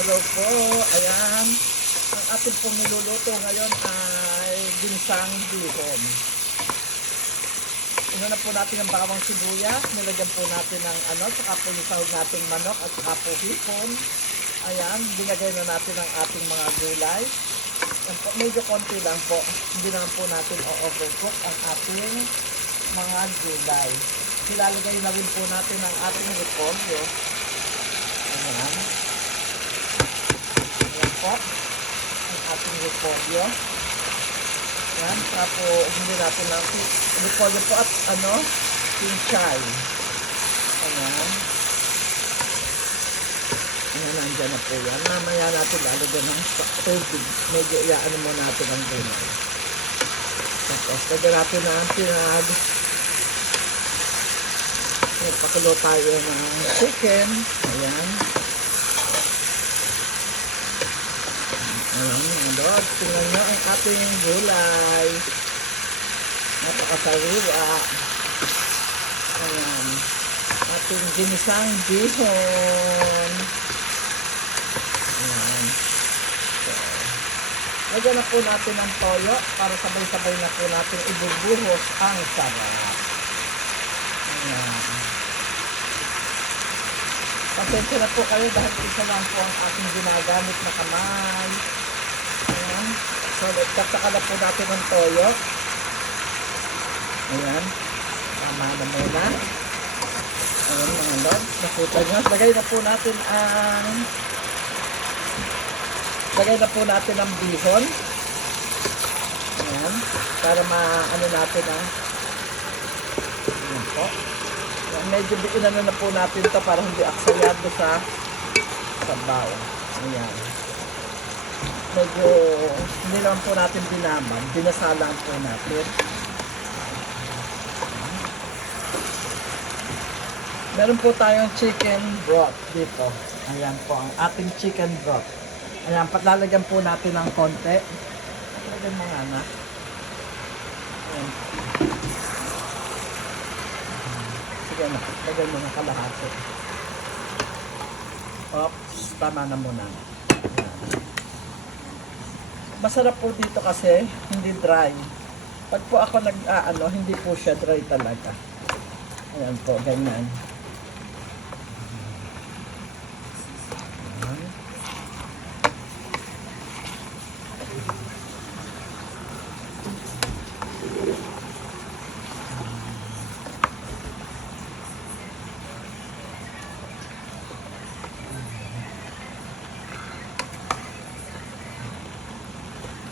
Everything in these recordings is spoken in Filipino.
Hello po. Ayan. Ang ating pong niluluto ngayon ay ginsang bihon. Una po natin ang bawang sibuyas. Nilagyan po natin ng saka po yung sahog nating manok at saka po hipon. Ayan. Binagay na natin ang ating mga gulay. Medyo konti lang po. Hindi naman po natin o-overcook ang ating mga gulay. Ilalagay na rin po natin ang ating repolyo. Ayan. Ayan po. Ang ating repolyo. Ayan. Tapos, hindi natin ang repolyo po at pinchay. Ayan. Ayan, nandyan na po yan. Mamaya natin lalagyan ng tubig. Medyo iyaano mo natin ang gulay. Tapos, lagyan natin ang pinag. Nagpakulo tayo ng chicken. Ayan. Ayan, mga dog. Tingnan nyo ang ating gulay. Napakasariwa. Ayan. Ating ginisang bihon. Ayan. So, lagyan na po natin ng toyo para sabay-sabay na po natin ibubuhos ang sarap. Ayan. Pasensya na po kayo dahil isa lang po ang ating ginagamit na kamay. Ayan. So, nagtataka na po natin ng toyo. Ayan. Tama na muna. Ayan mga lord. Nakita nyo. Lagay na po natin ang bihon. Ayan. Para maano natin ang ayan po. Medyo inano na po natin ito para hindi aksayado sa sabaw. Ayan. Medyo hindi naman po natin binaman. Binasalang po natin. Meron po tayong chicken broth dito. Ayan po ang ating chicken broth. Ayan, patlalagyan po natin ng konti. Patlalagyan mo nga na. Ayan. Sige na, lagyan mo na kalahati. Oops, tama na muna. Ayan. Masarap po dito kasi hindi dry. Pag po ako hindi po siya dry talaga. Ayan po, ganyan.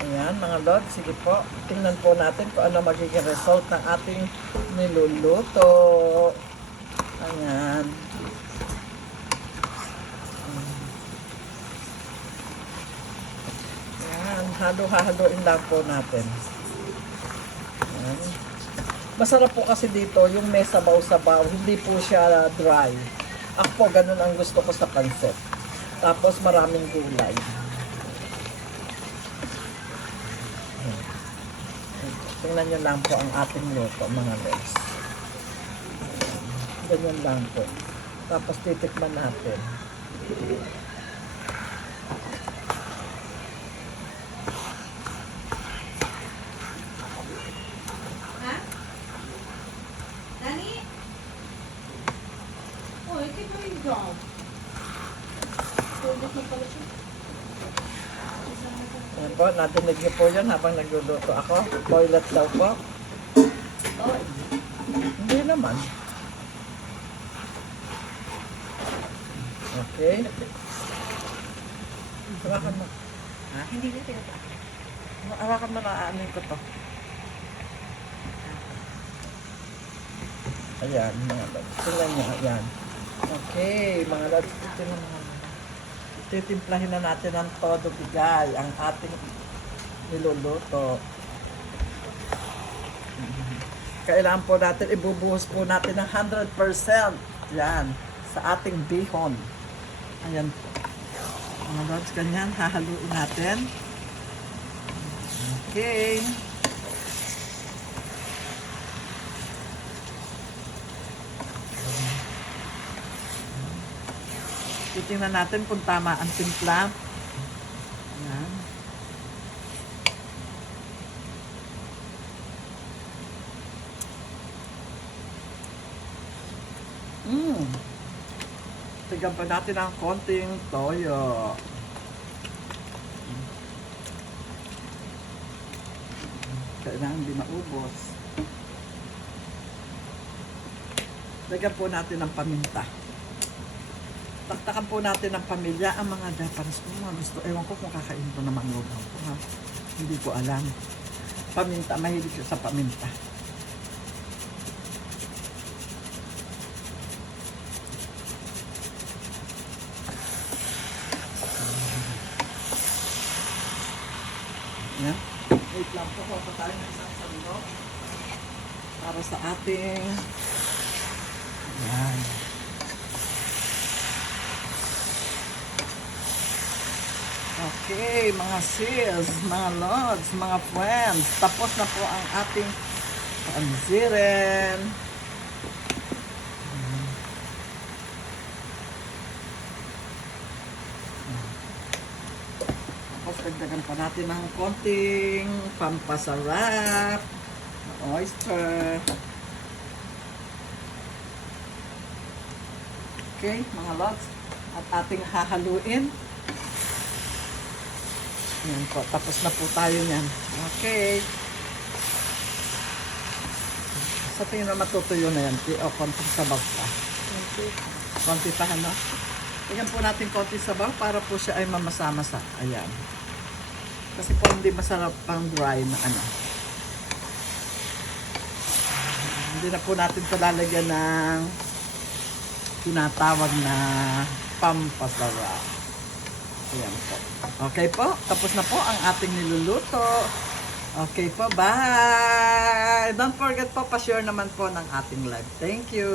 Ayan mga lord, sige po. Tingnan po natin kung ano magiging result ng ating niluluto. Ayan. Ayan, halo-haluin lang po natin. Ayan. Masarap po kasi dito yung may sabaw-sabaw, hindi po siya dry. Ako po, ganun ang gusto ko sa pancit. Tapos maraming gulay. Tingnan nyo lang po ang ating luto, mga legs. Ganyan lang po. Tapos titikman natin. Ha? Dani? Oh, ito ba yung job? Pwede ko pala siya. Ayan po, natinig niyo po yun habang nagluluto ako. Toilet daw po. Oh, Hindi naman. Okay. Hawakan mo. Ha? hindi na tinatapos. Hawakan mo na aanin ko to. Ayan, mga lods. Tingnan nyo, ayan. Okay, mga lods. Tingnan mo. Titimplahin na natin ng todo bigay ang ating niluluto. Kailangan po natin, ibubuhos po natin ng 100%. Yan, sa ating bihon. Ayan po. Mga lods, ganyan, hahaluin natin. Okay. Titingnan natin kung tama ang timpla. Ayan. Tignan pa natin ang konting toyo. Kailangan di maubos. Lagyan po natin ng paminta. Taktakan po natin ng pamilya ang mga Japanese po. Mga gusto. Ewan ko kung kakainin ko naman ko ha. Hindi ko alam. Paminta. Mahilig siya sa paminta. Yan. Wait lang po. Kuha tayo ng isang sandok. Para sa ating yan. Okay, mga sis, mga lods, mga friends. Tapos na po ang ating panzirin. Tapos dagdagan pa natin ng konting pampasarap. Oyster. Okay, mga lods. At ating hahaluin. Yan po. Tapos na po tayo niyan. Okay. Sa tingin na matutuyo na yan. O, konting sabaw pa. Konti pa, ano? Tingnan po natin konti sabaw para po siya ay mamasa-masa. Ayan. Kasi po hindi masarap pang dry na ano. Hindi na po natin ito lalagyan ng tinatawag na pampasarap. Ayan po. Okay po. Tapos na po ang ating niluluto. Okay po. Bye! Don't forget po, pa-share naman po ng ating live. Thank you!